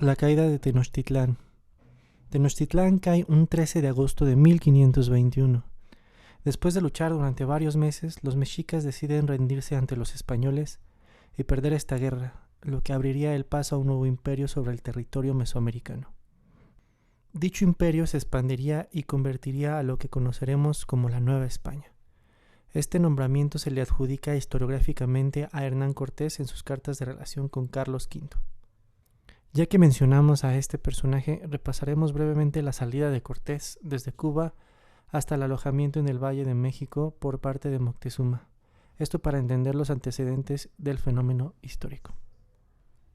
La caída de Tenochtitlán. Tenochtitlán cae un 13 de agosto de 1521. Después de luchar durante varios meses, los mexicas deciden rendirse ante los españoles y perder esta guerra, lo que abriría el paso a un nuevo imperio sobre el territorio mesoamericano. Dicho imperio se expandiría y convertiría a lo que conoceremos como la Nueva España. Este nombramiento se le adjudica historiográficamente a Hernán Cortés en sus cartas de relación con Carlos V. Ya que mencionamos a este personaje, repasaremos brevemente la salida de Cortés desde Cuba hasta el alojamiento en el Valle de México por parte de Moctezuma. Esto para entender los antecedentes del fenómeno histórico.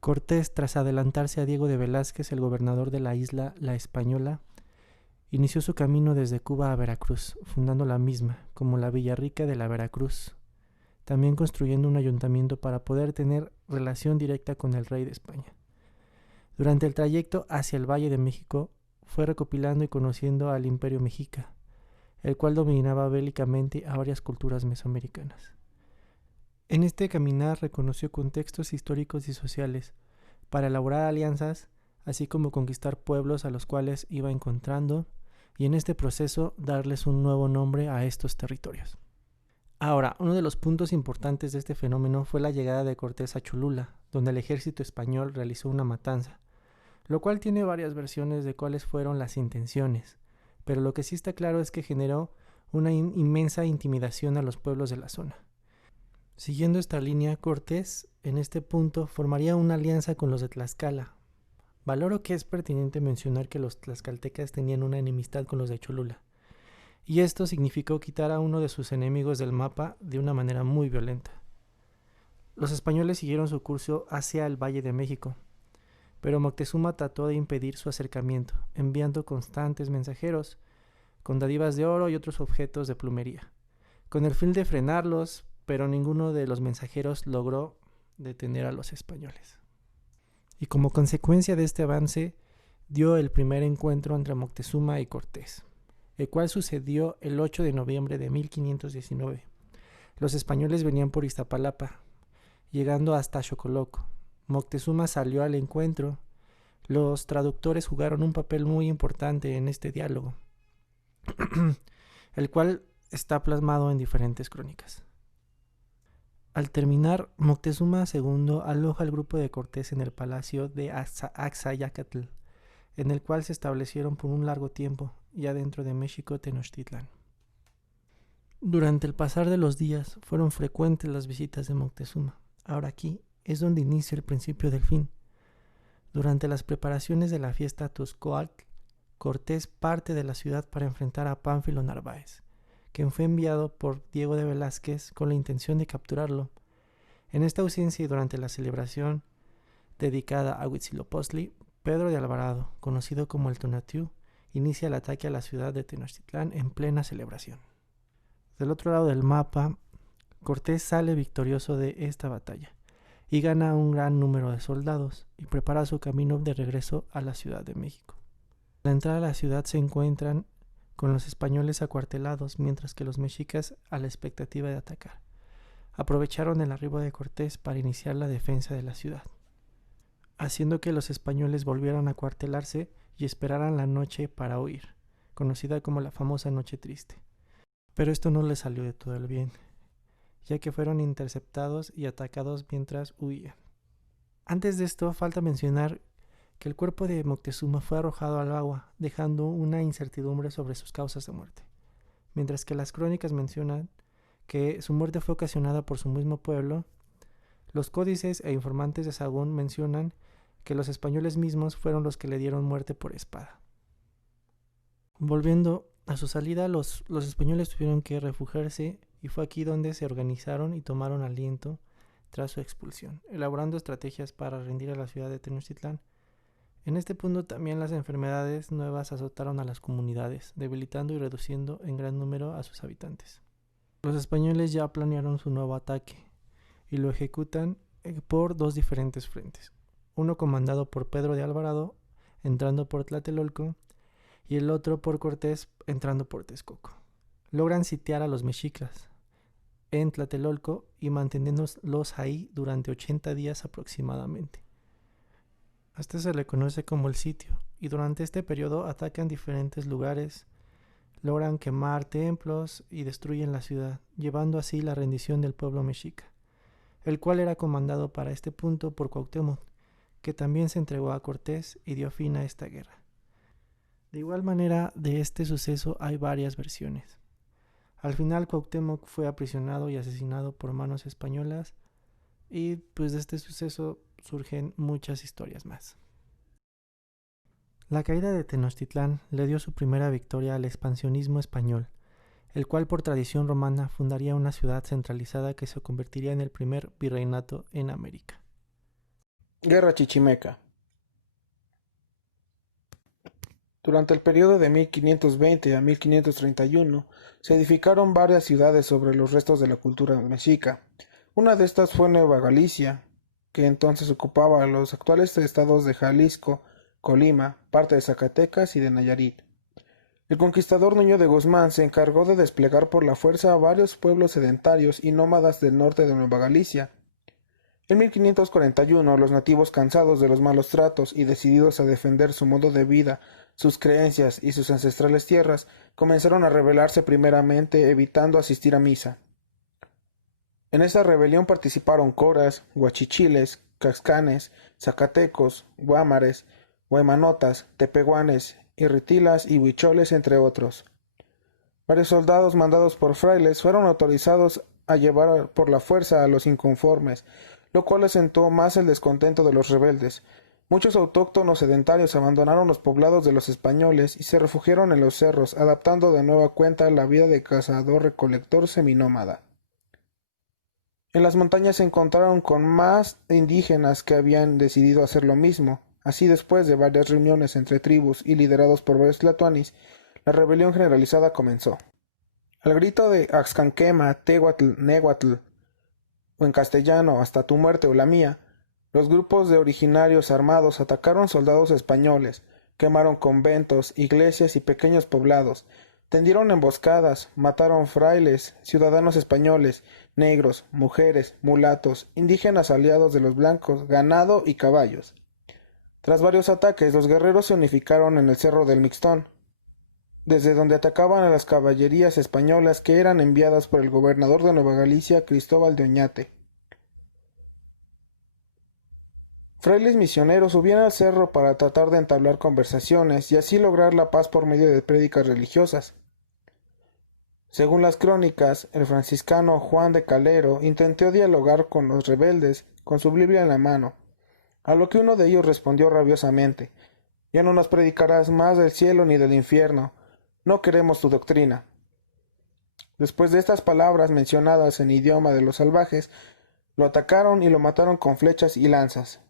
Cortés, tras adelantarse a Diego de Velázquez, el gobernador de la isla La Española, inició su camino desde Cuba a Veracruz, fundando la misma, como la Villarrica de la Veracruz, también construyendo un ayuntamiento para poder tener relación directa con el rey de España. Durante el trayecto hacia el Valle de México, fue recopilando y conociendo al Imperio Mexica, el cual dominaba bélicamente a varias culturas mesoamericanas. En este caminar reconoció contextos históricos y sociales para elaborar alianzas, así como conquistar pueblos a los cuales iba encontrando y en este proceso darles un nuevo nombre a estos territorios. Ahora, uno de los puntos importantes de este fenómeno fue la llegada de Cortés a Cholula, donde el ejército español realizó una matanza, lo cual tiene varias versiones de cuáles fueron las intenciones, pero lo que sí está claro es que generó una inmensa intimidación a los pueblos de la zona. Siguiendo esta línea, Cortés en este punto formaría una alianza con los de Tlaxcala. Valoro que es pertinente mencionar que los tlaxcaltecas tenían una enemistad con los de Cholula, y esto significó quitar a uno de sus enemigos del mapa de una manera muy violenta. Los españoles siguieron su curso hacia el Valle de México, pero Moctezuma trató de impedir su acercamiento, enviando constantes mensajeros con dádivas de oro y otros objetos de plumería, con el fin de frenarlos, pero ninguno de los mensajeros logró detener a los españoles. Y como consecuencia de este avance, dio el primer encuentro entre Moctezuma y Cortés, el cual sucedió el 8 de noviembre de 1519. Los españoles venían por Iztapalapa, llegando hasta Xocoloco. Moctezuma salió al encuentro. Los traductores jugaron un papel muy importante en este diálogo, el cual está plasmado en diferentes crónicas. Al terminar, Moctezuma II aloja al grupo de Cortés en el palacio de Axayacatl, en el cual se establecieron por un largo tiempo, ya dentro de México Tenochtitlán. Durante el pasar de los días, fueron frecuentes las visitas de Moctezuma. Ahora aquí es donde inicia el principio del fin. Durante las preparaciones de la fiesta Tuscoatl, Cortés parte de la ciudad para enfrentar a Pánfilo Narváez, quien fue enviado por Diego de Velázquez con la intención de capturarlo. En esta ausencia y durante la celebración dedicada a Huitzilopochtli, Pedro de Alvarado, conocido como el Tonatiuh, inicia el ataque a la ciudad de Tenochtitlán en plena celebración. Del otro lado del mapa, Cortés sale victorioso de esta batalla y gana un gran número de soldados y prepara su camino de regreso a la Ciudad de México. Al entrar a la ciudad se encuentran con los españoles acuartelados, mientras que los mexicas a la expectativa de atacar. Aprovecharon el arribo de Cortés para iniciar la defensa de la ciudad, haciendo que los españoles volvieran a acuartelarse y esperaran la noche para huir, conocida como la famosa Noche Triste. Pero esto no les salió de todo el bien, ya que fueron interceptados y atacados mientras huían. Antes de esto, falta mencionar que el cuerpo de Moctezuma fue arrojado al agua, dejando una incertidumbre sobre sus causas de muerte, mientras que las crónicas mencionan que su muerte fue ocasionada por su mismo pueblo. Los códices e informantes de Sahagún mencionan que los españoles mismos fueron los que le dieron muerte por espada. Volviendo a su salida, los españoles tuvieron que refugiarse y fue aquí donde se organizaron y tomaron aliento tras su expulsión, elaborando estrategias para rendir a la ciudad de Tenochtitlán. En este punto también las enfermedades nuevas azotaron a las comunidades, debilitando y reduciendo en gran número a sus habitantes. Los españoles ya planearon su nuevo ataque y lo ejecutan por dos diferentes frentes. Uno comandado por Pedro de Alvarado, entrando por Tlatelolco, y el otro por Cortés, entrando por Texcoco. Logran sitiar a los mexicas en Tlatelolco y manteniéndolos ahí durante 80 días aproximadamente. A este se le conoce como el sitio, y durante este periodo atacan diferentes lugares, logran quemar templos y destruyen la ciudad, llevando así la rendición del pueblo mexica, el cual era comandado para este punto por Cuauhtémoc, que también se entregó a Cortés y dio fin a esta guerra. De igual manera, de este suceso hay varias versiones. Al final Cuauhtémoc fue aprisionado y asesinado por manos españolas, y pues de este suceso surgen muchas historias más. La caída de Tenochtitlán le dio su primera victoria al expansionismo español, el cual por tradición romana fundaría una ciudad centralizada que se convertiría en el primer virreinato en América. Guerra Chichimeca. Durante el periodo de 1520 a 1531 se edificaron varias ciudades sobre los restos de la cultura mexica. Una de estas fue Nueva Galicia, que entonces ocupaba los actuales estados de Jalisco, Colima, parte de Zacatecas y de Nayarit. El conquistador Nuño de Guzmán se encargó de desplegar por la fuerza a varios pueblos sedentarios y nómadas del norte de Nueva Galicia. En 1541, los nativos, cansados de los malos tratos y decididos a defender su modo de vida, sus creencias y sus ancestrales tierras, comenzaron a rebelarse primeramente evitando asistir a misa. En esta rebelión participaron coras, huachichiles, cascanes, zacatecos, guámares, huaymanotas, tepehuanes, irritilas y huicholes, entre otros. Varios soldados mandados por frailes fueron autorizados a llevar por la fuerza a los inconformes, lo cual asentó más el descontento de los rebeldes. Muchos autóctonos sedentarios abandonaron los poblados de los españoles y se refugiaron en los cerros, adaptando de nueva cuenta la vida de cazador-recolector seminómada. En las montañas se encontraron con más indígenas que habían decidido hacer lo mismo. Así, después de varias reuniones entre tribus y liderados por varios tlatoanis, la rebelión generalizada comenzó. Al grito de Axcanquema, Tehuatl, Nehuatl, o en castellano, hasta tu muerte o la mía, los grupos de originarios armados atacaron soldados españoles, quemaron conventos, iglesias y pequeños poblados, tendieron emboscadas, mataron frailes, ciudadanos españoles, negros, mujeres, mulatos, indígenas aliados de los blancos, ganado y caballos. Tras varios ataques, los guerreros se unificaron en el Cerro del Mixtón, desde donde atacaban a las caballerías españolas que eran enviadas por el gobernador de Nueva Galicia, Cristóbal de Oñate. Frailes misioneros subían al cerro para tratar de entablar conversaciones y así lograr la paz por medio de prédicas religiosas. Según las crónicas, el franciscano Juan de Calero intentó dialogar con los rebeldes con su Biblia en la mano, a lo que uno de ellos respondió rabiosamente: «Ya no nos predicarás más del cielo ni del infierno, no queremos tu doctrina». Después de estas palabras mencionadas en idioma de los salvajes, lo atacaron y lo mataron con flechas y lanzas.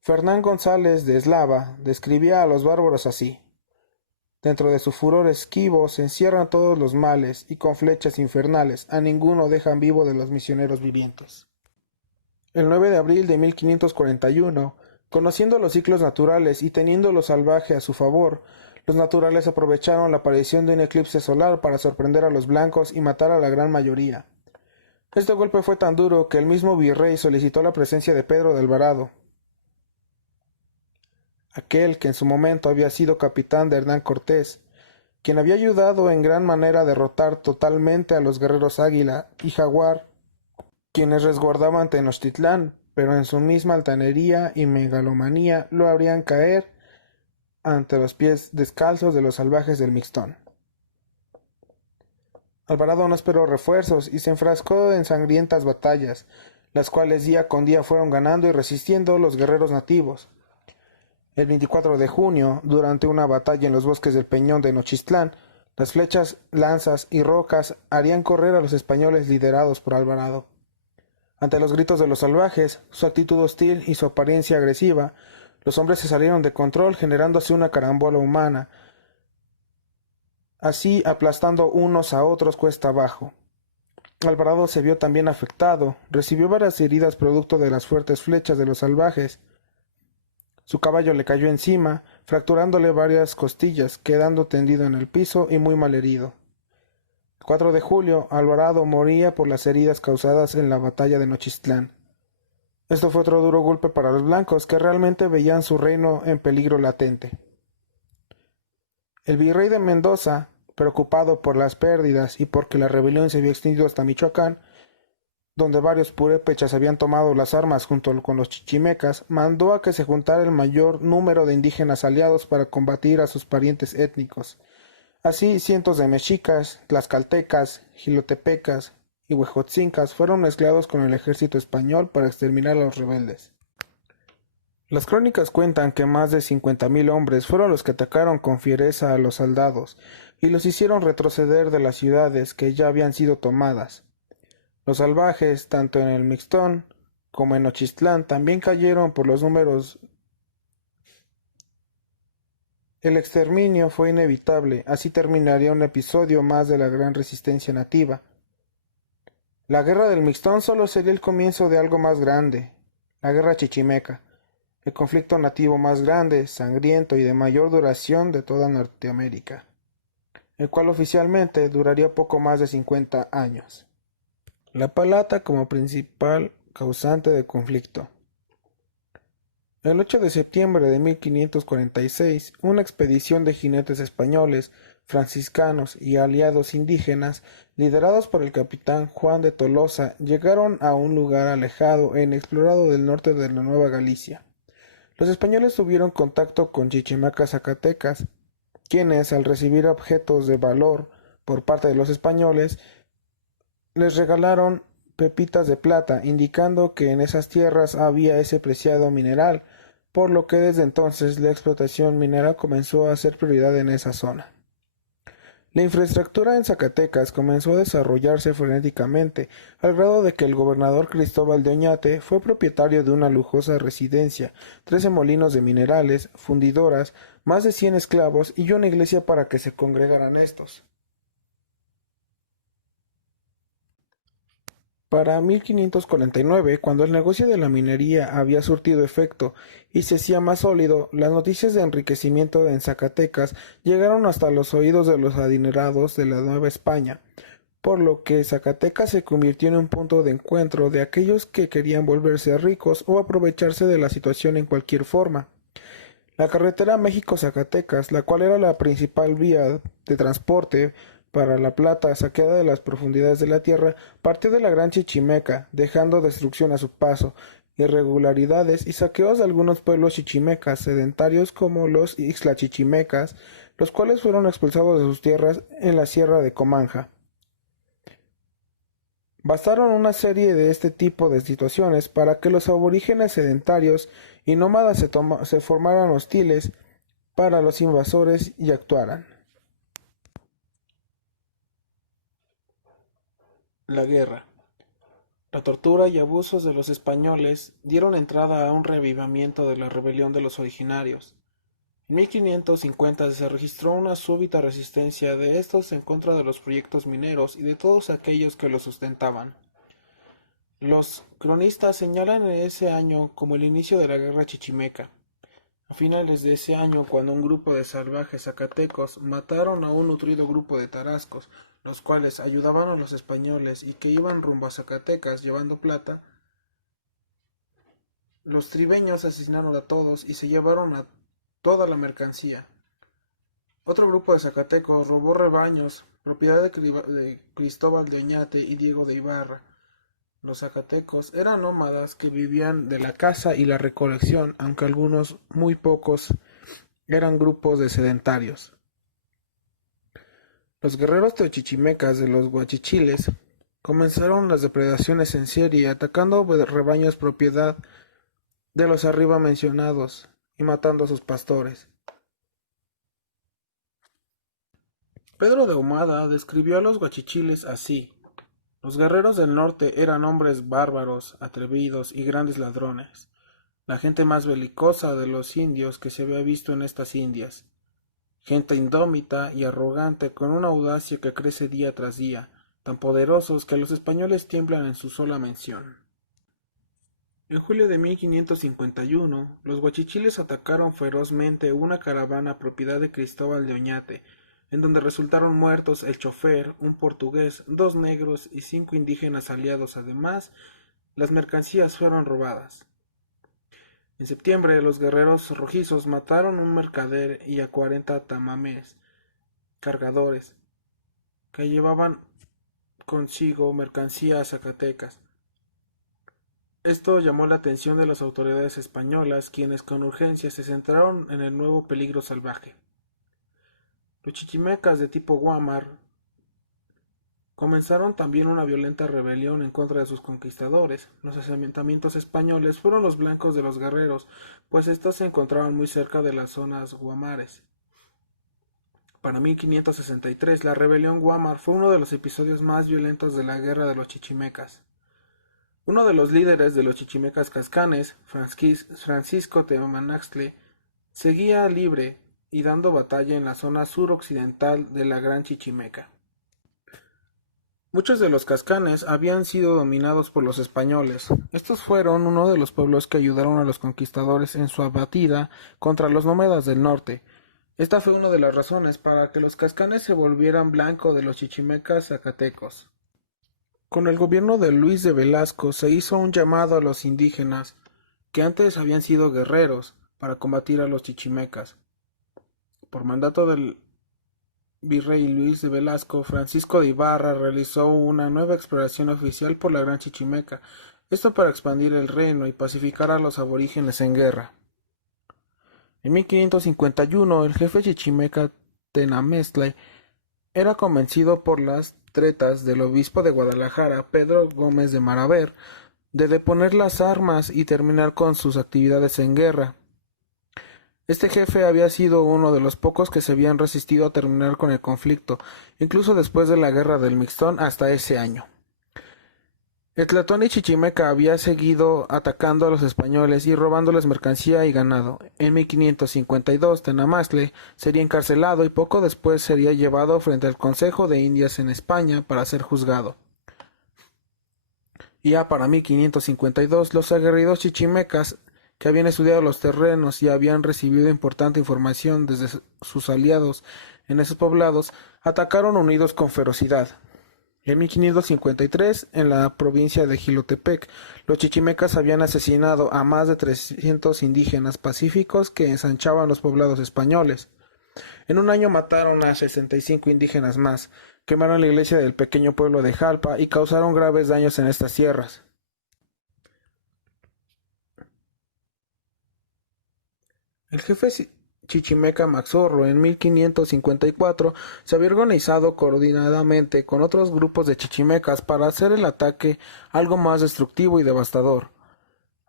Fernán González de Eslava describía a los bárbaros así: «Dentro de su furor esquivo se encierran todos los males, y con flechas infernales a ninguno dejan vivo de los misioneros vivientes». El 9 de abril de 1541, conociendo los ciclos naturales y teniendo lo salvaje a su favor, los naturales aprovecharon la aparición de un eclipse solar para sorprender a los blancos y matar a la gran mayoría. Este golpe fue tan duro que el mismo virrey solicitó la presencia de Pedro de Alvarado, aquel que en su momento había sido capitán de Hernán Cortés, quien había ayudado en gran manera a derrotar totalmente a los guerreros Águila y Jaguar, quienes resguardaban Tenochtitlán, pero en su misma altanería y megalomanía lo harían caer ante los pies descalzos de los salvajes del Mixtón. Alvarado no esperó refuerzos y se enfrascó en sangrientas batallas, las cuales día con día fueron ganando y resistiendo los guerreros nativos. El 24 de junio, durante una batalla en los bosques del Peñón de Nochistlán, las flechas, lanzas y rocas harían correr a los españoles liderados por Alvarado. Ante los gritos de los salvajes, su actitud hostil y su apariencia agresiva, los hombres se salieron de control, generándose una carambola humana, así aplastando unos a otros cuesta abajo. Alvarado se vio también afectado, recibió varias heridas producto de las fuertes flechas de los salvajes. Su caballo le cayó encima, fracturándole varias costillas, quedando tendido en el piso y muy mal herido. El 4 de julio, Alvarado moría por las heridas causadas en la batalla de Nochistlán. Esto fue otro duro golpe para los blancos, que realmente veían su reino en peligro latente. El virrey de Mendoza, preocupado por las pérdidas y porque la rebelión se había extendido hasta Michoacán, donde varios purépechas habían tomado las armas junto con los chichimecas, mandó a que se juntara el mayor número de indígenas aliados para combatir a sus parientes étnicos. Así, cientos de mexicas, tlaxcaltecas, jilotepecas y huejotzincas fueron mezclados con el ejército español para exterminar a los rebeldes. Las crónicas cuentan que más de 50,000 hombres fueron los que atacaron con fiereza a los soldados y los hicieron retroceder de las ciudades que ya habían sido tomadas. Los salvajes, tanto en el Mixtón como en Nochistlán, también cayeron por los números. El exterminio fue inevitable, así terminaría un episodio más de la gran resistencia nativa. La guerra del Mixtón solo sería el comienzo de algo más grande, la guerra chichimeca, el conflicto nativo más grande, sangriento y de mayor duración de toda Norteamérica, el cual oficialmente duraría poco más de 50 años. La palata como principal causante de conflicto. El 8 de septiembre de 1546, una expedición de jinetes españoles, franciscanos y aliados indígenas, liderados por el capitán Juan de Tolosa, llegaron a un lugar alejado e inexplorado del norte de la Nueva Galicia. Los españoles tuvieron contacto con chichimecas zacatecas, quienes, al recibir objetos de valor por parte de los españoles, les regalaron pepitas de plata, indicando que en esas tierras había ese preciado mineral, por lo que desde entonces la explotación minera comenzó a ser prioridad en esa zona. La infraestructura en Zacatecas comenzó a desarrollarse frenéticamente, al grado de que el gobernador Cristóbal de Oñate fue propietario de una lujosa residencia, 13 molinos de minerales, fundidoras, más de 100 esclavos y una iglesia para que se congregaran estos. Para 1549, cuando el negocio de la minería había surtido efecto y se hacía más sólido, las noticias de enriquecimiento en Zacatecas llegaron hasta los oídos de los adinerados de la Nueva España, por lo que Zacatecas se convirtió en un punto de encuentro de aquellos que querían volverse ricos o aprovecharse de la situación en cualquier forma. La carretera México-Zacatecas, la cual era la principal vía de transporte para la plata saqueada de las profundidades de la tierra, partió de la Gran Chichimeca, dejando destrucción a su paso, irregularidades y saqueos de algunos pueblos chichimecas sedentarios como los ixtlachichimecas, los cuales fueron expulsados de sus tierras en la Sierra de Comanja. Bastaron una serie de este tipo de situaciones para que los aborígenes sedentarios y nómadas se formaran hostiles para los invasores y actuaran. La guerra. La tortura y abusos de los españoles dieron entrada a un reavivamiento de la rebelión de los originarios. En 1550 se registró una súbita resistencia de estos en contra de los proyectos mineros y de todos aquellos que los sustentaban. Los cronistas señalan ese año como el inicio de la guerra chichimeca. A finales de ese año, cuando un grupo de salvajes zacatecos mataron a un nutrido grupo de tarascos, los cuales ayudaban a los españoles y que iban rumbo a Zacatecas llevando plata, los tribeños asesinaron a todos y se llevaron a toda la mercancía. Otro grupo de zacatecos robó rebaños, propiedad de Cristóbal de Oñate y Diego de Ibarra. Los zacatecos eran nómadas que vivían de la caza y la recolección, aunque algunos, muy pocos, eran grupos de sedentarios. Los guerreros teochichimecas de los Guachichiles comenzaron las depredaciones en serie, atacando rebaños propiedad de los arriba mencionados y matando a sus pastores. Pedro de Ahumada describió a los Guachichiles así: los guerreros del norte eran hombres bárbaros, atrevidos y grandes ladrones, la gente más belicosa de los indios que se había visto en estas Indias, gente indómita y arrogante con una audacia que crece día tras día, tan poderosos que los españoles tiemblan en su sola mención. En julio de 1551, los guachichiles atacaron ferozmente una caravana propiedad de Cristóbal de Oñate, en donde resultaron muertos el chofer, un portugués, 2 negros y 5 indígenas aliados, además las mercancías fueron robadas. En septiembre, los guerreros rojizos mataron a un mercader y a 40 tamames, cargadores, que llevaban consigo mercancía a Zacatecas. Esto llamó la atención de las autoridades españolas, quienes con urgencia se centraron en el nuevo peligro salvaje. Los chichimecas de tipo Guamar comenzaron también una violenta rebelión en contra de sus conquistadores. Los asentamientos españoles fueron los blancos de los guerreros, pues estos se encontraban muy cerca de las zonas guamares. Para 1563, la rebelión Guamar fue uno de los episodios más violentos de la guerra de los chichimecas. Uno de los líderes de los chichimecas cascanes, Francisco Temanaxtle, seguía libre y dando batalla en la zona suroccidental de la Gran Chichimeca. Muchos de los cascanes habían sido dominados por los españoles. Estos fueron uno de los pueblos que ayudaron a los conquistadores en su abatida contra los nómadas del norte. Esta fue una de las razones para que los cascanes se volvieran blanco de los chichimecas zacatecos. Con el gobierno de Luis de Velasco se hizo un llamado a los indígenas, que antes habían sido guerreros, para combatir a los chichimecas. Por mandato del virrey Luis de Velasco, Francisco de Ibarra realizó una nueva exploración oficial por la Gran Chichimeca, esto para expandir el reino y pacificar a los aborígenes en guerra. En 1551, el jefe chichimeca Tenamestle era convencido por las tretas del obispo de Guadalajara, Pedro Gómez de Maraver, de deponer las armas y terminar con sus actividades en guerra. Este jefe había sido uno de los pocos que se habían resistido a terminar con el conflicto, incluso después de la guerra del Mixtón hasta ese año. El Tlatoani chichimeca había seguido atacando a los españoles y robándoles mercancía y ganado. En 1552, Tenamazle sería encarcelado y poco después sería llevado frente al Consejo de Indias en España para ser juzgado. Ya para 1552, los aguerridos chichimecas, que habían estudiado los terrenos y habían recibido importante información desde sus aliados en esos poblados, atacaron unidos con ferocidad. En 1553, en la provincia de Jilotepec, los chichimecas habían asesinado a más de 300 indígenas pacíficos que ensanchaban los poblados españoles. En un año mataron a 65 indígenas más, quemaron la iglesia del pequeño pueblo de Jalpa y causaron graves daños en estas tierras. El jefe chichimeca Maxorro en 1554 se había organizado coordinadamente con otros grupos de chichimecas para hacer el ataque algo más destructivo y devastador.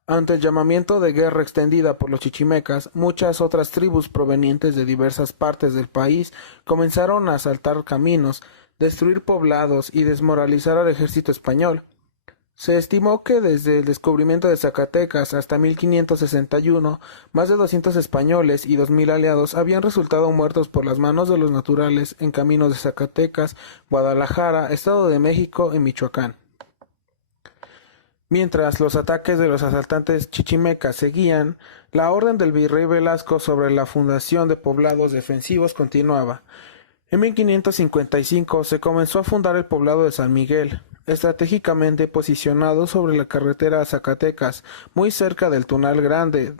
Ante el llamamiento de guerra extendida por los chichimecas, muchas otras tribus provenientes de diversas partes del país comenzaron a asaltar caminos, destruir poblados y desmoralizar al ejército español. Se estimó que desde el descubrimiento de Zacatecas hasta 1561, más de 200 españoles y 2000 aliados habían resultado muertos por las manos de los naturales en caminos de Zacatecas, Guadalajara, Estado de México y Michoacán. Mientras los ataques de los asaltantes chichimecas seguían, la orden del virrey Velasco sobre la fundación de poblados defensivos continuaba. En 1555 se comenzó a fundar el poblado de San Miguel, estratégicamente posicionado sobre la carretera a Zacatecas, muy cerca del Tunal Grande.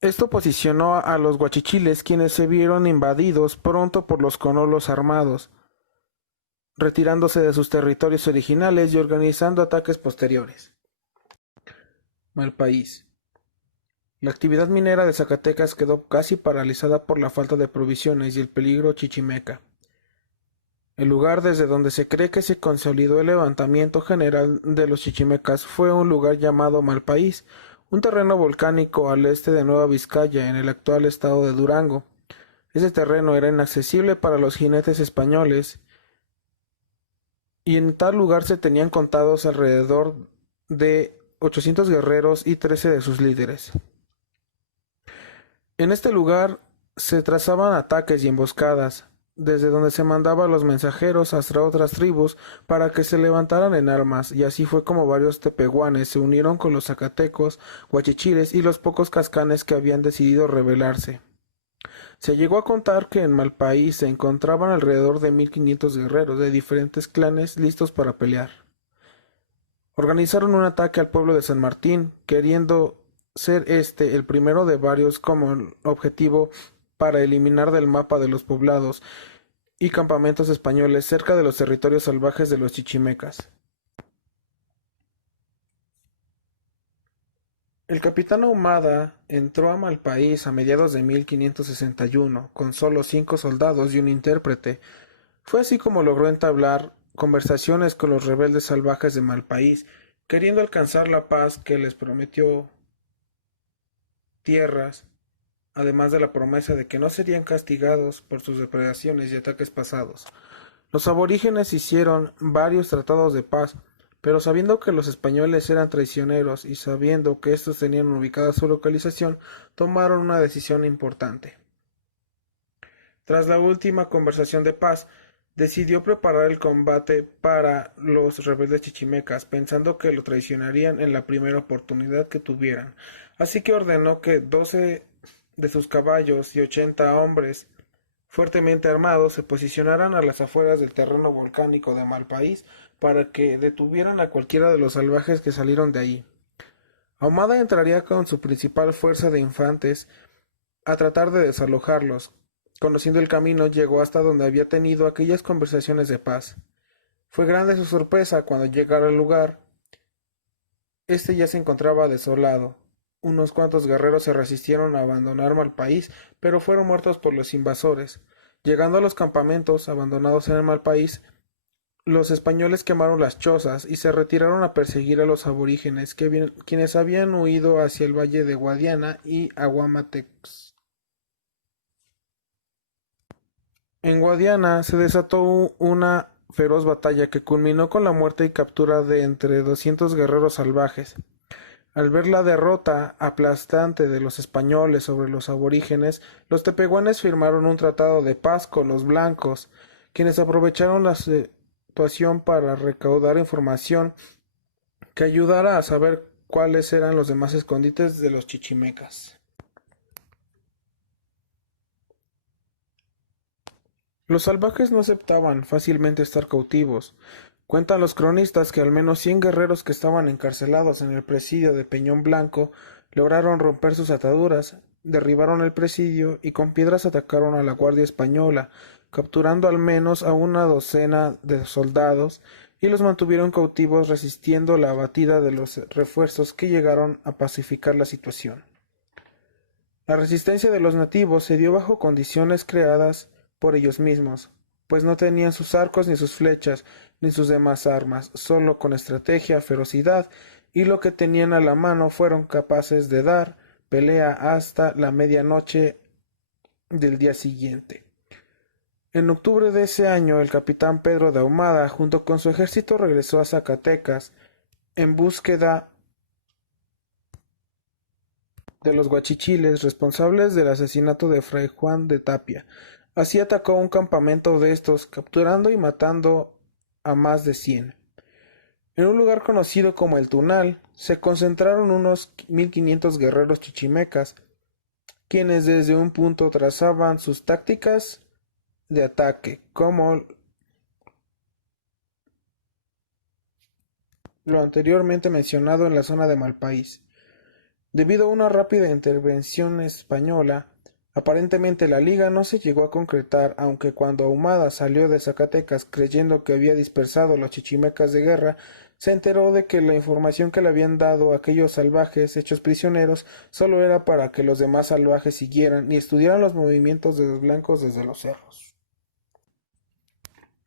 Esto posicionó a los guachichiles, quienes se vieron invadidos pronto por los conolos armados, retirándose de sus territorios originales y organizando ataques posteriores. Malpaís. La actividad minera de Zacatecas quedó casi paralizada por la falta de provisiones y el peligro chichimeca. El lugar desde donde se cree que se consolidó el levantamiento general de los chichimecas fue un lugar llamado Malpaís, un terreno volcánico al este de Nueva Vizcaya, en el actual estado de Durango. Ese terreno era inaccesible para los jinetes españoles, y en tal lugar se tenían contados alrededor de 800 guerreros y 13 de sus líderes. En este lugar se trazaban ataques y emboscadas, desde donde se mandaba a los mensajeros hasta otras tribus para que se levantaran en armas, y así fue como varios tepehuanes se unieron con los zacatecos, guachichiles y los pocos cascanes que habían decidido rebelarse. Se llegó a contar que en Malpaís se encontraban alrededor de 1500 guerreros de diferentes clanes listos para pelear. Organizaron un ataque al pueblo de San Martín, queriendo ser este el primero de varios como objetivo para eliminar del mapa de los poblados y campamentos españoles cerca de los territorios salvajes de los chichimecas. El capitán Ahumada entró a Malpaís a mediados de 1561 con solo 5 soldados y un intérprete. Fue así como logró entablar conversaciones con los rebeldes salvajes de Malpaís, queriendo alcanzar la paz que les prometió tierras, además de la promesa de que no serían castigados por sus depredaciones y ataques pasados. Los aborígenes hicieron varios tratados de paz, pero sabiendo que los españoles eran traicioneros y sabiendo que estos tenían ubicada su localización, tomaron una decisión importante. Tras la última conversación de paz, decidió preparar el combate para los rebeldes chichimecas, pensando que lo traicionarían en la primera oportunidad que tuvieran. Así que ordenó que 12 de sus caballos y 80 hombres fuertemente armados se posicionaran a las afueras del terreno volcánico de Malpaís para que detuvieran a cualquiera de los salvajes que salieron de ahí. Ahumada entraría con su principal fuerza de infantes a tratar de desalojarlos. Conociendo el camino, llegó hasta donde había tenido aquellas conversaciones de paz. Fue grande su sorpresa cuando llegaron al lugar. Este ya se encontraba desolado. Unos cuantos guerreros se resistieron a abandonar Malpaís, pero fueron muertos por los invasores. Llegando a los campamentos abandonados en el Malpaís, los españoles quemaron las chozas y se retiraron a perseguir a los aborígenes, quienes habían huido hacia el valle de Guadiana y Aguamatex. En Guadiana se desató una feroz batalla que culminó con la muerte y captura de entre 200 guerreros salvajes. Al ver la derrota aplastante de los españoles sobre los aborígenes, los tepehuanes firmaron un tratado de paz con los blancos, quienes aprovecharon la situación para recaudar información que ayudara a saber cuáles eran los demás escondites de los chichimecas. Los salvajes no aceptaban fácilmente estar cautivos. Cuentan los cronistas que al menos 100 guerreros que estaban encarcelados en el presidio de Peñón Blanco lograron romper sus ataduras, derribaron el presidio y con piedras atacaron a la Guardia Española, capturando al menos a una docena de soldados y los mantuvieron cautivos resistiendo la abatida de los refuerzos que llegaron a pacificar la situación. La resistencia de los nativos se dio bajo condiciones creadas por ellos mismos, pues no tenían sus arcos ni sus flechas, ni sus demás armas, solo con estrategia, ferocidad, y lo que tenían a la mano fueron capaces de dar pelea hasta la medianoche del día siguiente. En octubre de ese año, el capitán Pedro de Ahumada, junto con su ejército, regresó a Zacatecas en búsqueda de los guachichiles responsables del asesinato de Fray Juan de Tapia. Así atacó un campamento de estos, capturando y matando a más de 100. En un lugar conocido como el Tunal, se concentraron unos 1500 guerreros chichimecas, quienes desde un punto trazaban sus tácticas de ataque, como lo anteriormente mencionado en la zona de Malpaís. Debido a una rápida intervención española, aparentemente la liga no se llegó a concretar, aunque cuando Ahumada salió de Zacatecas creyendo que había dispersado a los chichimecas de guerra, se enteró de que la información que le habían dado aquellos salvajes hechos prisioneros solo era para que los demás salvajes siguieran y estudiaran los movimientos de los blancos desde los cerros.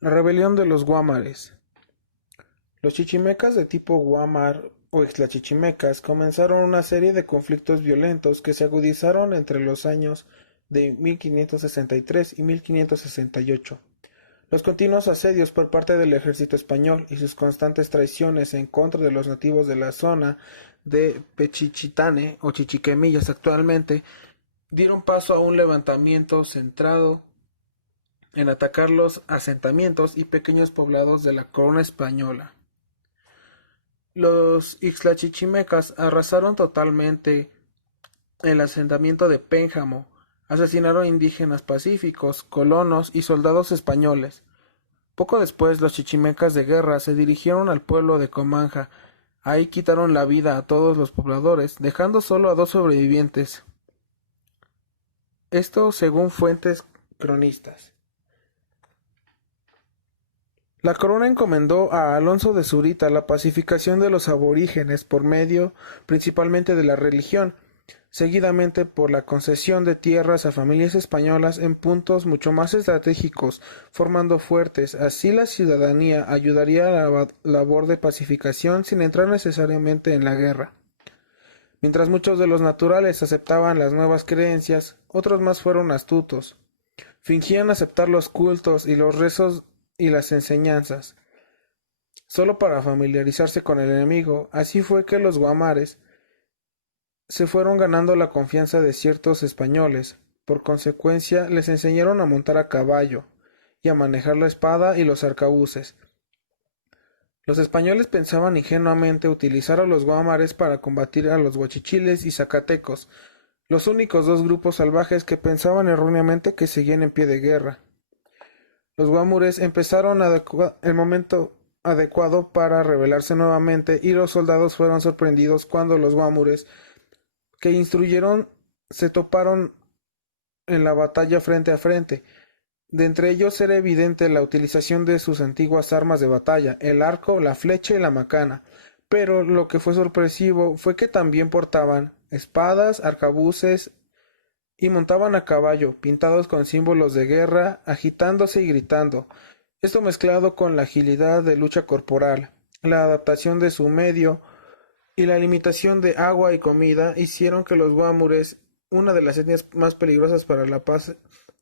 La rebelión de los Guámares. Los chichimecas de tipo Guámar o extlachichimecas comenzaron una serie de conflictos violentos que se agudizaron entre los años de 1563 y 1568. Los continuos asedios por parte del ejército español y sus constantes traiciones en contra de los nativos de la zona de Pechichitane o Chichiquemillas actualmente dieron paso a un levantamiento centrado en atacar los asentamientos y pequeños poblados de la corona española. Los ixtlachichimecas arrasaron totalmente el asentamiento de Pénjamo, Asesinaron indígenas pacíficos, colonos y soldados españoles. Poco después, los chichimecas de guerra se dirigieron al pueblo de Comanja. Ahí quitaron la vida a todos los pobladores, dejando solo a 2 sobrevivientes. Esto según fuentes cronistas. La corona encomendó a Alonso de Zurita la pacificación de los aborígenes por medio principalmente de la religión, seguidamente por la concesión de tierras a familias españolas en puntos mucho más estratégicos, formando fuertes. Así la ciudadanía ayudaría a la labor de pacificación sin entrar necesariamente en la guerra. Mientras muchos de los naturales aceptaban las nuevas creencias, otros más fueron astutos. Fingían aceptar los cultos y los rezos y las enseñanzas, solo para familiarizarse con el enemigo. Así fue que los guamares se fueron ganando la confianza de ciertos españoles. Por consecuencia, les enseñaron a montar a caballo y a manejar la espada y los arcabuces. Los españoles pensaban ingenuamente utilizar a los guamares para combatir a los huachichiles y zacatecos, los únicos 2 grupos salvajes que pensaban erróneamente que seguían en pie de guerra. Los guamures empezaron el momento adecuado para rebelarse nuevamente y los soldados fueron sorprendidos cuando los guamures que instruyeron se toparon en la batalla frente a frente. De entre ellos era evidente la utilización de sus antiguas armas de batalla, el arco, la flecha y la macana, pero lo que fue sorpresivo fue que también portaban espadas, arcabuces y montaban a caballo, pintados con símbolos de guerra, agitándose y gritando. Esto mezclado con la agilidad de lucha corporal, la adaptación de su medio y la limitación de agua y comida hicieron que los guamures, una de las etnias más peligrosas para la paz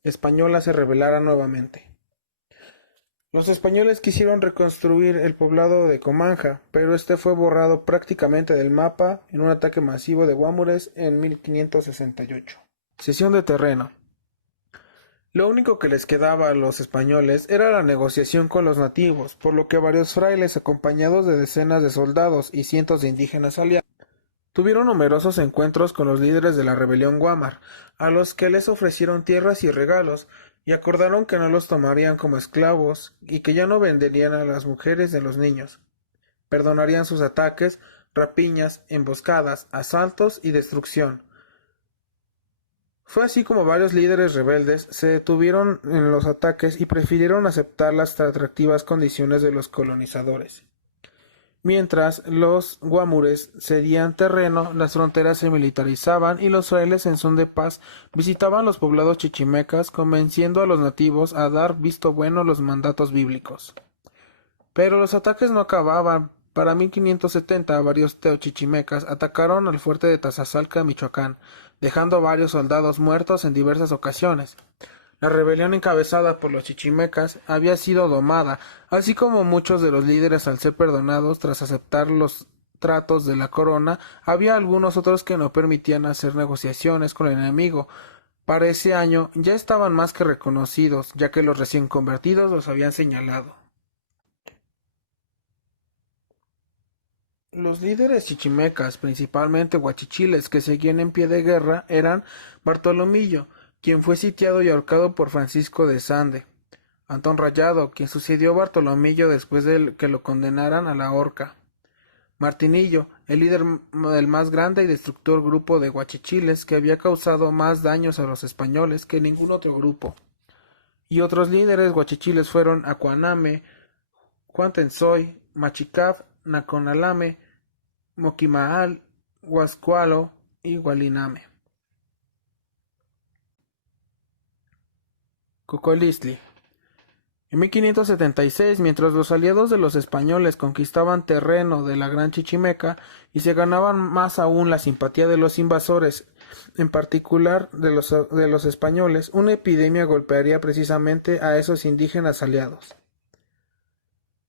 española, se rebelara nuevamente. Los españoles quisieron reconstruir el poblado de Comanja, pero este fue borrado prácticamente del mapa en un ataque masivo de guamures en 1568. Cesión de terreno. Lo único que les quedaba a los españoles era la negociación con los nativos, por lo que varios frailes, acompañados de decenas de soldados y cientos de indígenas aliados, tuvieron numerosos encuentros con los líderes de la rebelión guamar, a los que les ofrecieron tierras y regalos, y acordaron que no los tomarían como esclavos y que ya no venderían a las mujeres y a los niños. Perdonarían sus ataques, rapiñas, emboscadas, asaltos y destrucción. Fue así como varios líderes rebeldes se detuvieron en los ataques y prefirieron aceptar las atractivas condiciones de los colonizadores. Mientras los guamures cedían terreno, las fronteras se militarizaban y los frailes en son de paz visitaban los poblados chichimecas, convenciendo a los nativos a dar visto bueno a los mandatos bíblicos. Pero los ataques no acababan. Para 1570 varios teochichimecas atacaron al fuerte de Tazazalca, Michoacán, dejando varios soldados muertos en diversas ocasiones. La rebelión encabezada por los chichimecas había sido domada, así como muchos de los líderes al ser perdonados tras aceptar los tratos de la corona, había algunos otros que no permitían hacer negociaciones con el enemigo. Para ese año ya estaban más que reconocidos, ya que los recién convertidos los habían señalado. Los líderes chichimecas, principalmente huachichiles que seguían en pie de guerra, eran Bartolomillo, quien fue sitiado y ahorcado por Francisco de Sande; Antón Rayado, quien sucedió a Bartolomillo después de que lo condenaran a la horca; Martinillo, el líder del más grande y destructor grupo de huachichiles que había causado más daños a los españoles que ningún otro grupo. Y otros líderes huachichiles fueron Acuaname, Juan Tensoy, Machicaf, Naconalame, Moquimaal, Huascualo y Gualiname. Cocolistli. En 1576, mientras los aliados de los españoles conquistaban terreno de la Gran Chichimeca y se ganaban más aún la simpatía de los invasores, en particular de los españoles, una epidemia golpearía precisamente a esos indígenas aliados.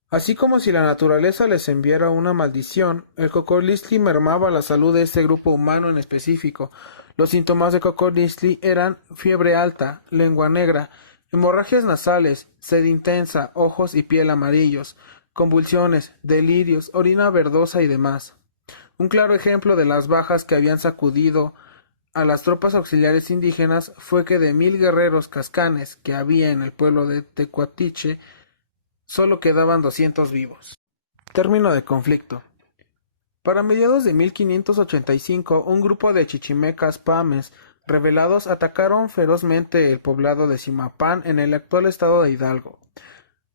Así como si la naturaleza les enviara una maldición, el cocolistli mermaba la salud de este grupo humano en específico. Los síntomas de cocolistli eran fiebre alta, lengua negra, hemorragias nasales, sed intensa, ojos y piel amarillos, convulsiones, delirios, orina verdosa y demás. Un claro ejemplo de las bajas que habían sacudido a las tropas auxiliares indígenas fue que de 1000 guerreros cascanes que había en el pueblo de Tecuatiche, solo quedaban 200 vivos. Término de conflicto. Para mediados de 1585, un grupo de chichimecas pames rebelados atacaron ferozmente el poblado de Simapán en el actual estado de Hidalgo.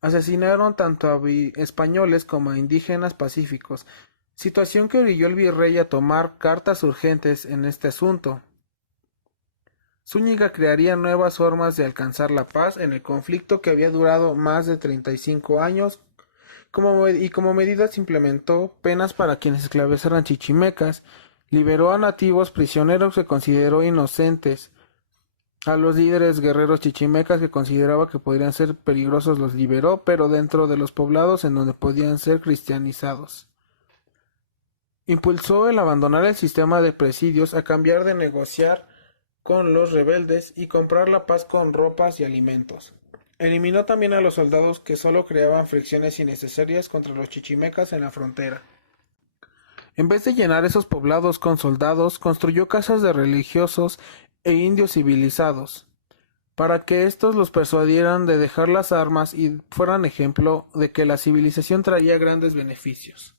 Asesinaron tanto a españoles como a indígenas pacíficos, situación que orilló al virrey a tomar cartas urgentes en este asunto. Zúñiga crearía nuevas formas de alcanzar la paz en el conflicto que había durado más de 35 años como medidas implementó penas para quienes esclavizaran chichimecas, liberó a nativos prisioneros que consideró inocentes, a los líderes guerreros chichimecas que consideraba que podrían ser peligrosos los liberó, pero dentro de los poblados en donde podían ser cristianizados. Impulsó el abandonar el sistema de presidios a cambiar de negociar con los rebeldes y comprar la paz con ropas y alimentos. Eliminó también a los soldados que solo creaban fricciones innecesarias contra los chichimecas en la frontera. En vez de llenar esos poblados con soldados, construyó casas de religiosos e indios civilizados, para que éstos los persuadieran de dejar las armas y fueran ejemplo de que la civilización traía grandes beneficios.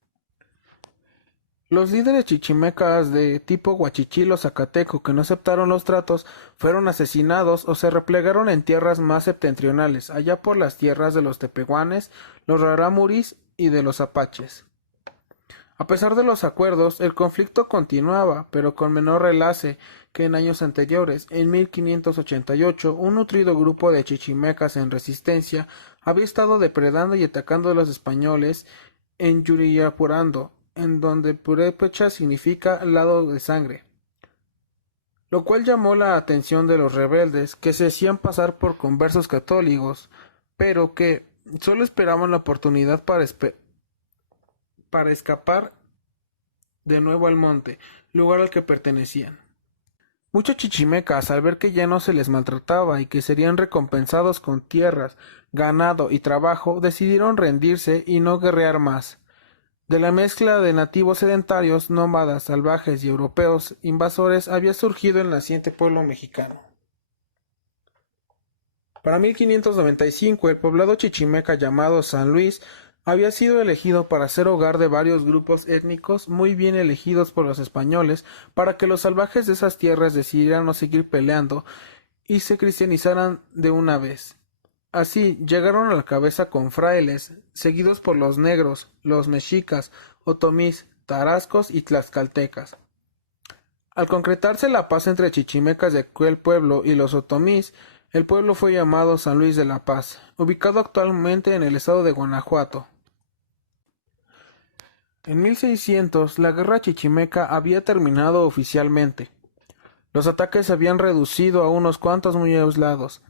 Los líderes chichimecas de tipo huachichilo zacateco que no aceptaron los tratos fueron asesinados o se replegaron en tierras más septentrionales, allá por las tierras de los tepehuanes, los rarámuris y de los apaches. A pesar de los acuerdos, el conflicto continuaba, pero con menor relace que en años anteriores. En 1588, un nutrido grupo de chichimecas en resistencia había estado depredando y atacando a los españoles en Yuriyapurando, en donde purépecha significa lado de sangre, lo cual llamó la atención de los rebeldes, que se hacían pasar por conversos católicos, pero que solo esperaban la oportunidad para escapar de nuevo al monte, lugar al que pertenecían. Muchos chichimecas, al ver que ya no se les maltrataba y que serían recompensados con tierras, ganado y trabajo, decidieron rendirse y no guerrear más. De la mezcla de nativos sedentarios, nómadas, salvajes y europeos invasores había surgido el naciente pueblo mexicano. Para 1595, el poblado chichimeca llamado San Luis había sido elegido para ser hogar de varios grupos étnicos muy bien elegidos por los españoles para que los salvajes de esas tierras decidieran no seguir peleando y se cristianizaran de una vez. Así llegaron a la cabeza con frailes, seguidos por los negros, los mexicas, otomís, tarascos y tlaxcaltecas. Al concretarse la paz entre chichimecas de aquel pueblo y los otomís, el pueblo fue llamado San Luis de la Paz, ubicado actualmente en el estado de Guanajuato. En 1600, la guerra chichimeca había terminado oficialmente. Los ataques se habían reducido a unos cuantos muy aislados.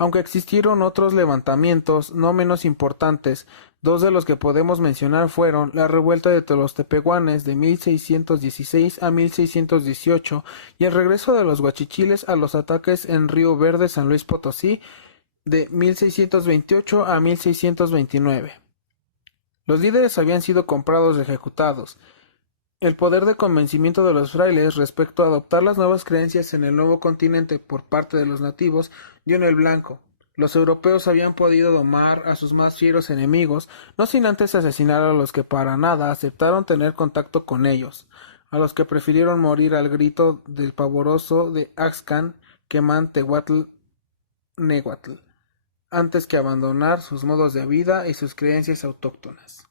Aunque existieron otros levantamientos no menos importantes, dos de los que podemos mencionar fueron la revuelta de los tepehuanes de 1616 a 1618 y el regreso de los huachichiles a los ataques en Río Verde, San Luis Potosí, de 1628 a 1629. Los líderes habían sido comprados y ejecutados. El poder de convencimiento de los frailes respecto a adoptar las nuevas creencias en el nuevo continente por parte de los nativos dio en el blanco. Los europeos habían podido domar a sus más fieros enemigos, no sin antes asesinar a los que para nada aceptaron tener contacto con ellos, a los que prefirieron morir al grito del pavoroso de Axcan, Quemán, Tehuatl, Nehuatl, antes que abandonar sus modos de vida y sus creencias autóctonas.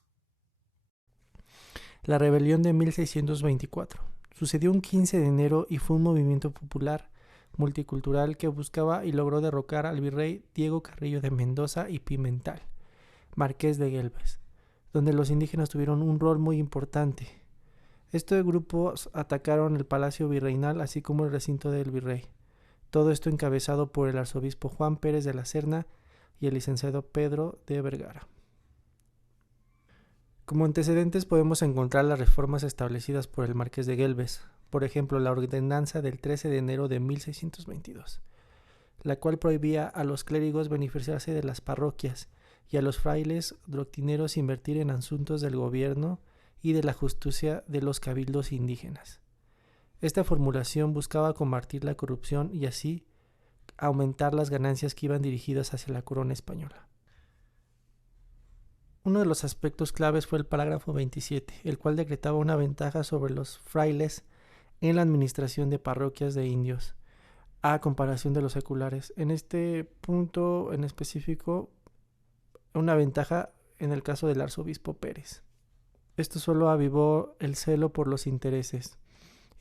La rebelión de 1624 sucedió un 15 de enero y fue un movimiento popular multicultural que buscaba y logró derrocar al virrey Diego Carrillo de Mendoza y Pimental, marqués de Güemes, donde los indígenas tuvieron un rol muy importante. Estos grupos atacaron el palacio virreinal así como el recinto del virrey. Todo esto encabezado por el arzobispo Juan Pérez de la Serna y el licenciado Pedro de Vergara. Como antecedentes podemos encontrar las reformas establecidas por el marqués de Güemes, por ejemplo la ordenanza del 13 de enero de 1622, la cual prohibía a los clérigos beneficiarse de las parroquias y a los frailes doctrineros invertir en asuntos del gobierno y de la justicia de los cabildos indígenas. Esta formulación buscaba combatir la corrupción y así aumentar las ganancias que iban dirigidas hacia la corona española. Uno de los aspectos claves fue el parágrafo 27, el cual decretaba una ventaja sobre los frailes en la administración de parroquias de indios, a comparación de los seculares. En este punto en específico, una ventaja en el caso del arzobispo Pérez. Esto solo avivó el celo por los intereses.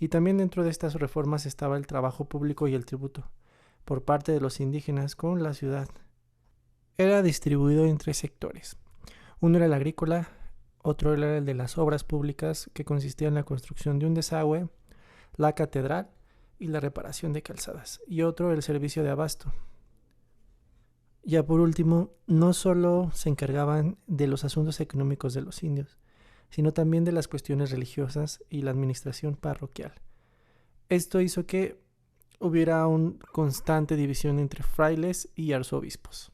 Y también dentro de estas reformas estaba el trabajo público y el tributo, por parte de los indígenas con la ciudad. Era distribuido en 3 sectores. Uno era el agrícola, otro era el de las obras públicas, que consistía en la construcción de un desagüe, la catedral y la reparación de calzadas, y otro el servicio de abasto. Ya por último, no solo se encargaban de los asuntos económicos de los indios, sino también de las cuestiones religiosas y la administración parroquial. Esto hizo que hubiera una constante división entre frailes y arzobispos.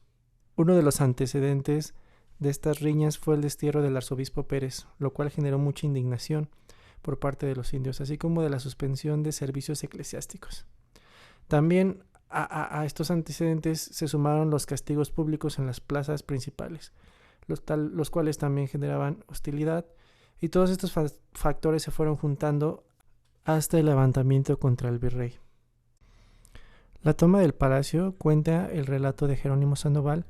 Uno de los antecedentes de estas riñas fue el destierro del arzobispo Pérez, lo cual generó mucha indignación por parte de los indios, así como de la suspensión de servicios eclesiásticos. También a estos antecedentes se sumaron los castigos públicos en las plazas principales, los cuales también generaban hostilidad, y todos estos factores se fueron juntando hasta el levantamiento contra el virrey. La toma del palacio cuenta el relato de Jerónimo Sandoval,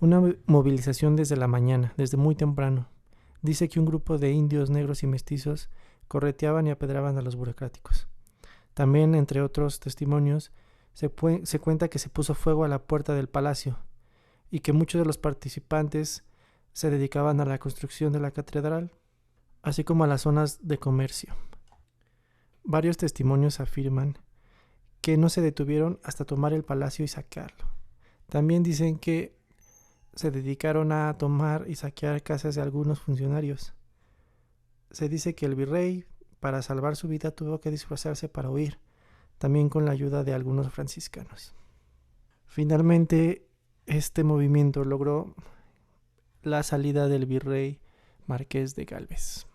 una movilización desde la mañana, desde muy temprano. Dice que un grupo de indios negros y mestizos correteaban y apedraban a los burocráticos. También, entre otros testimonios, se cuenta que se puso fuego a la puerta del palacio y que muchos de los participantes se dedicaban a la construcción de la catedral, así como a las zonas de comercio. Varios testimonios afirman que no se detuvieron hasta tomar el palacio y saquearlo. También dicen que se dedicaron a tomar y saquear casas de algunos funcionarios. Se dice que el virrey, para salvar su vida, tuvo que disfrazarse para huir, también con la ayuda de algunos franciscanos. Finalmente, este movimiento logró la salida del virrey Marqués de Gálvez.